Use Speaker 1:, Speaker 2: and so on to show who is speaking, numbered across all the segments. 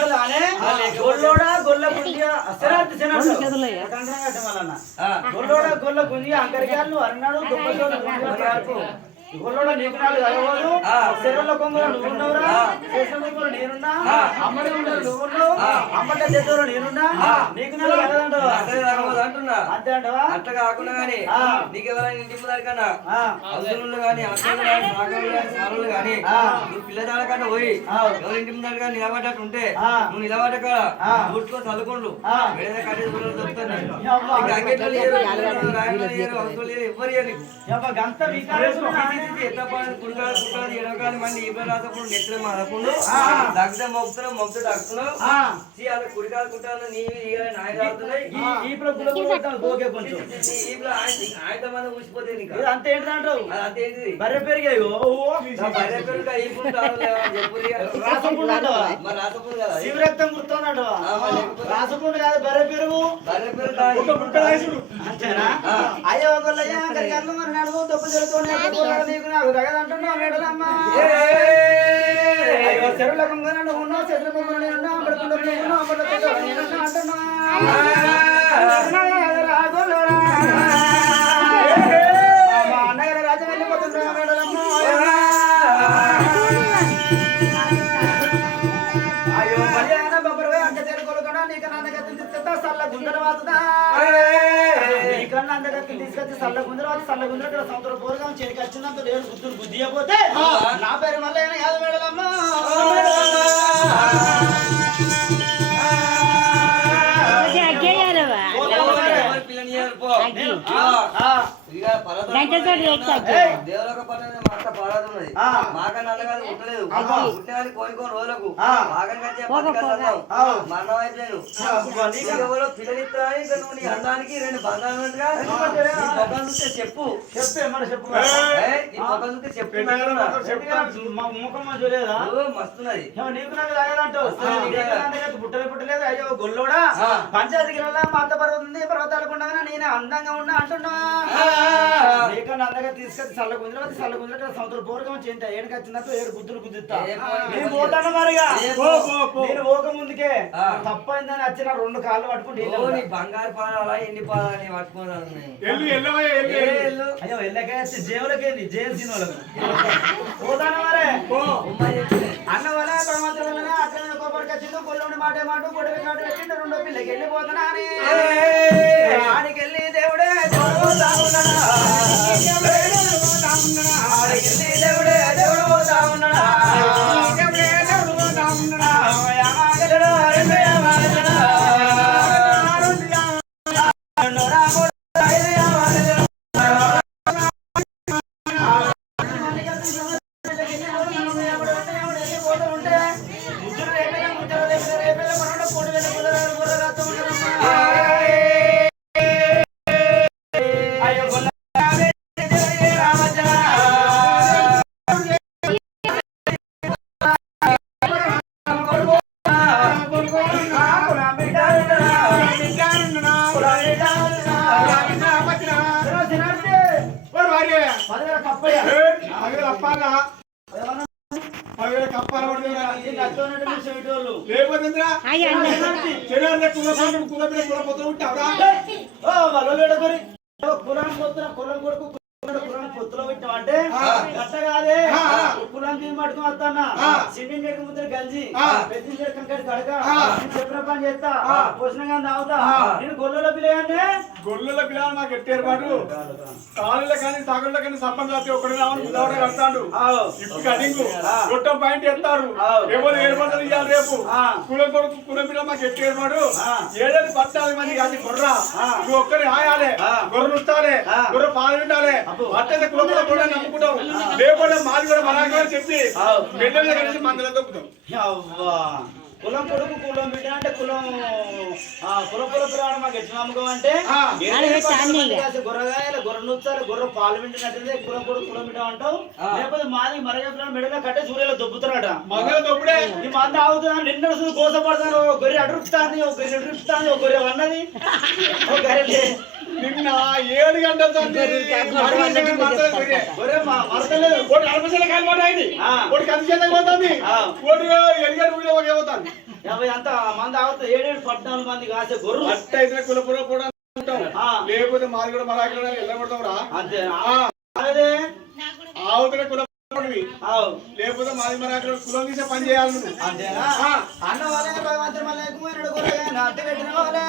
Speaker 1: మాటలు అనే గొల్లోడా గొల్ల గుంజిగా అసరార్థి గొల్లోడా గొల్ల గుంజిగా అంకరికాయలు అన్నాడు గొప్ప గొల్లోడ నీకు నాలుగు అరవదు శరీరంలో కొంగలు నువ్వు ఉన్నవరా? చేసిన కొంగలు నేనున్నా? అమ్మడి ఉండరు నువ్వు ఉన్నావు? అమ్మట చెద్దరు నేనున్నా? నీకు నాలుగు అరవదంటావా
Speaker 2: అసలే రాకపోతే అంటున్నా.
Speaker 1: అంతే అంటావా?
Speaker 2: అట్లా కాకుండా గానీ. నీకు ఎవరైనా ఇంటి ముందర కన్నా. అవసరంలో గానీ అసలు గానీ సాగంలో గానీ సారులు గానీ
Speaker 1: ఆ.
Speaker 2: నువ్వు పిల్లదాల కన్నా పోయి. ఎవరి ఇంటి ముందర కానీ నిలబడ్డట్టు ఉంటే. నువ్వు నిలబడ్డ చల్లుకోండు
Speaker 1: ఆ.
Speaker 2: వేరే కట్టేసి పిల్లలు లేరు, లేరు, అవసరం లేరు, ఇది ఎట్లా పని, కుడికాలు, కుడికాలు, ఎడమకాలు, మళ్ళీ ఇబ్బంది రాసప్పుడు. దగ్గర మొక్కుతున్నావు దగ్గుతున్నావు
Speaker 1: ఆ.
Speaker 2: వాళ్ళ కుడికాలు కుట్టాలు నీవి ఇయ్యాలి నాయ రావుతున్నాయి
Speaker 1: ఈ- ఈ ప్రభుత్వం కూడా కొట్టాలి, గోకే కొంచెం
Speaker 2: ఆయన మంది ఊసిపోతే
Speaker 1: అంత ఏంటంటావు
Speaker 2: అది అంతేంటిది
Speaker 1: బర్రె పెరిగాయి.
Speaker 2: నా పేరుగా.
Speaker 1: రాసపుండు అంటావా? శివరక్తం గుర్తున్నాడు రాసపుండు కాదు బర్రె పెరుగు అంతేనా
Speaker 2: ఆ.
Speaker 1: అయ్యో ఒకళ్ళయ్య కరిగల్లు మరి దొప్పు జరుగుతూనే నీకు నాకు తగదంటున్నావు మేడలమ్మా చెరువుల కొంగన నువ్వు ఉన్నావు చెరువుల కొంగన నేను ఉన్నా అమ్మడుకుంటూ నువ్వు ఉన్నావు అమ్మడుకుంటూ నేను ఉన్నా అంటున్నా నీకన్నా అందగత్తి తీసుకొచ్చి సల్ల వాత సల్ల గుండెల ఇక్కడ సంవత్సరం పూర్వం చేరికి వచ్చినంత ఏడు గుద్దులు గుద్దియపోతే నా పేరు మళ్ళీ
Speaker 2: పిల్లని పాడదున్నది కోరుకోని రోజులకు. మరణం ఎవరో నువ్వు నీ అందానికి రెండు బంధాలు చూస్తే చెప్పు. నీ చూస్తే మస్తున్నది.
Speaker 1: పుట్టలే పుట్టలేదు. అయ్యో గొల్లోడా? వెళ్ళా మా పర్వతం పర్వతాలకు ఉండగా నేను అందంగా ఉన్నా అంటున్నా. నీకన్నా అందంగా తీసుకొచ్చి చల్ల గుంజలు చల్ల గుంజలు సంవత్సరం పూర్వకం చేంత ఏడుకి వచ్చిందంటే ఏడు గుద్దులు గుద్దుతా. నేను పోతాను మరిగా. నేను పోక ముందుకే. రెండు కాళ్ళు పట్టుకుంటే
Speaker 2: బంగారు పాదాలా ఎన్ని పాదాలని. ఇల్లు?
Speaker 1: అయ్యో వెళ్ళకే జైలుకేంది జైలు సినిమాలకు పోతాను మరే. అన్న వల్ల అక్కడ కోపడికి వచ్చిందో కొల్లుండి మాటే మాట గొడవ కాటు పెట్టిండు రెండో పిల్లకి వెళ్ళిపోతున్నా అని.
Speaker 3: ఓ భార్య.
Speaker 1: కప్పయ్య
Speaker 3: ఏ, అవి అప్పాలా? అవి కప్పాల పడుతుందా? లేకపోతే ఏందిరా? శనివారం కుల పండుగ, కుల పిల్ల, కుల ఉంటావురా?
Speaker 1: కులం కొడుకు కులం పొత్తులో. గట్ట కాదే
Speaker 3: ఆ.
Speaker 1: కులం తీసి పట్టుకుని వస్తానా. సింగిల్ చెట్టు ముద్ర గంజి. పెద్ద కడక. చెప్పిన పని చేస్తా. పోషణంగా తాగుతా. నేను గొల్లలో పిల్లగానే
Speaker 3: గొల్లల పిల్లలు మాకు ఎట్టేరు పాటు కాళ్ళ కానీ సాగుళ్ళ కానీ సంబంధం లేకపోతే ఒకటి రావని బుధవారం కడతాడు ఇప్పుడు కటింగ్ గొట్టం పాయింట్ ఎత్తారు. ఎవరు ఏర్పడతారు ఇవ్వాలి రేపు. కులం కొడుకు కులం పిల్ల మాకు ఎట్టి ఏర్పాటు
Speaker 1: ఆ.
Speaker 3: ఏడాది పట్టాలి మంది అది గొర్ర. నువ్వు ఒక్కరి ఆయాలే ఉంచాలి
Speaker 1: ఆ.
Speaker 3: గొర్రె పాలు
Speaker 1: అబ్బో.
Speaker 3: అట్టయితే కులం కూడా నమ్ముకుంటాం లేకపోతే మాది కూడా మరాగా చెప్పి
Speaker 1: ఆవ్.
Speaker 3: బిడ్డ మీద కలిసి మందలో దొక్కుతాం.
Speaker 1: కులం కొడుకు కులం బిడ్డ అంటే కులం ఆ, కుల కుల పురాణం మాకు ఎట్లా నమ్మకం అంటే గొర్రెగాయలు గొర్రె నూచాలి గొర్రె పాలు వింటున్నట్టు కులం కొడుకు కులం బిడ్డ అంటావు. లేకపోతే మాది మరగపురం మెడలో కట్టే సూర్యలో దొబ్బుతున్నాడ ఈ మంద ఆగుతున్నా నిన్న కోసపడతాను ఓ గొర్రె అడుగుతాంది ఓ గొర్రె అడుగుతాంది ఓ గొర్రె వన్నది ఓ గొర్రె
Speaker 3: ఏడు గంటల సెల కాలు కంది చేతకు పోతుంది. ఊళ్ళో ఒక పోతాను.
Speaker 1: యాభై అంత మంది అవుతుంది ఏడేడు పద్నాలుగు మంది కాసే గొర్రు
Speaker 3: అట్టయితే కులపుర కూడా. లేకపోతే మాది కూడా మరాకులు వెళ్ళగొడతాం రా
Speaker 1: అంతే.
Speaker 3: ఆ,
Speaker 1: అదే.
Speaker 3: ఆవుతనే కులపురవి
Speaker 1: ఆవు.
Speaker 3: లేకపోతే మాది మరాకులు కులం తీసే పని చేయాలి నువ్వు.
Speaker 1: అంతేనా. అన్న వాళ్ళే భగవంతుడు మళ్ళీ పెట్టిన వాళ్ళే.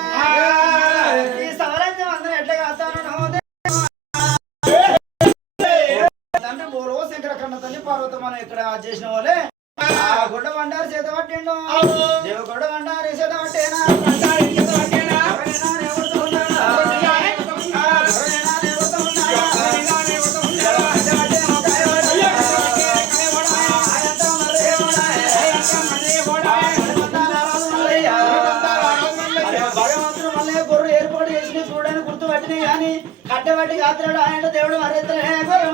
Speaker 1: కట్టబట్టి కాత్రాడు ఆయన దేవుడు మరెత్తలే గొర్రె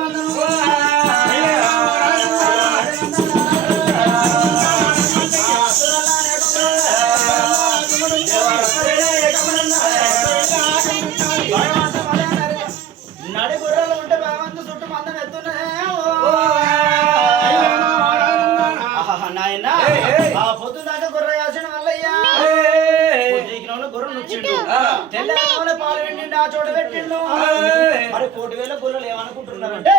Speaker 1: గొర్రెలు ఏమనుకుంటున్నారంటే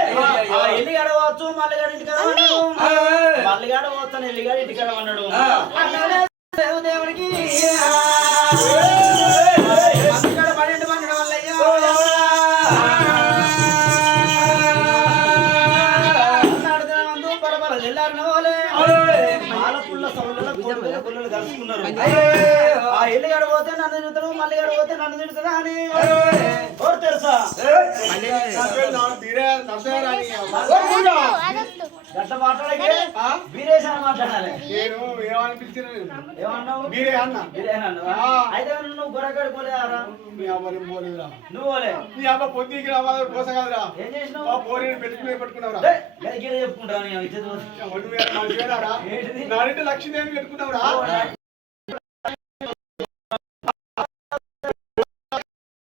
Speaker 1: ఆ ఎల్లిగాడ పోవచ్చు మల్లిగాడ ఇంటికాడ అన్నాడు మల్లిగాడ పోతాను ఎల్లిగాడ ఇంటికాడ అన్నాడు అన్నాడే దేవు దేవుడికి మల్లిగాడ పన్నెండు వాళ్ళే కలుసుకున్నారు. ఆ ఎల్లిగాడ పోతే నన్ను తిడతాడు మల్లిగాడ పోతే నన్ను తిడుతుందా అని ఎవరు తెలుసా? గట్ల మాట్లాడకే అని మాట్లాడాలి. అయితే నువ్వు పోలేదారా? నువ్వు పోలే.
Speaker 3: నీ అమ్మ పొద్దుకి రావాలి
Speaker 1: ఏం చేసినావు?
Speaker 3: పోరీని పెట్టుకుని పెట్టుకున్నావురా. లక్ష్మీదేవి పెట్టుకున్నావురా?